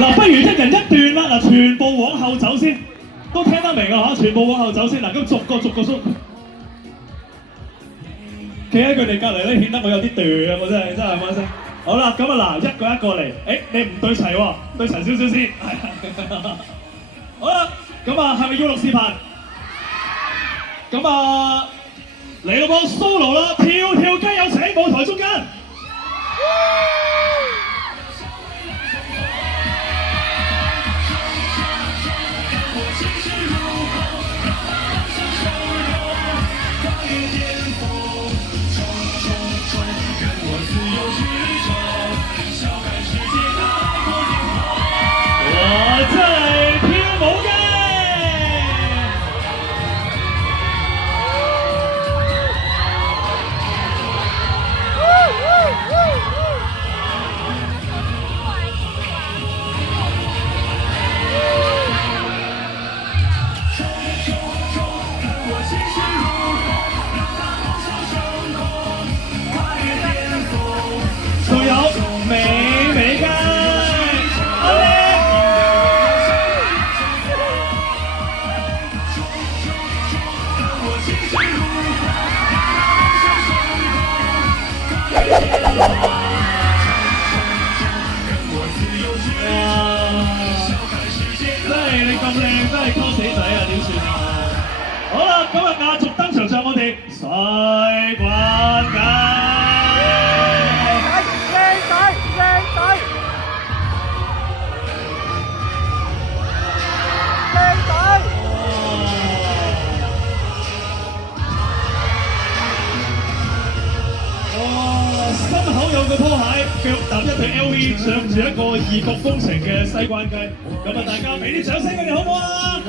嗱，不如一人一段啦，嗱，全部往後走先，都聽得明啊嚇，全部往後走先，嗱，咁逐個縮。企喺佢哋隔離咧，顯得我有啲斷啊！我真係冇聲。好啦，咁啊嗱，一個一個嚟。誒，你唔對齊喎，對齊少少先。係。好啦，咁啊，係咪要錄視頻？咁啊，嚟咯噃 ，solo 啦，跳跳雞有請舞台中間。仲有美美雞，阿叻！真係你咁靚，真係溝死仔啊！點算啊？好啦，咁啊壓軸登場上我哋西關雞。心口有個拖鞋，腳踏一對 LV， 上住一個異國風情嘅西關雞。咁啊，大家俾啲掌聲佢哋好唔好啊？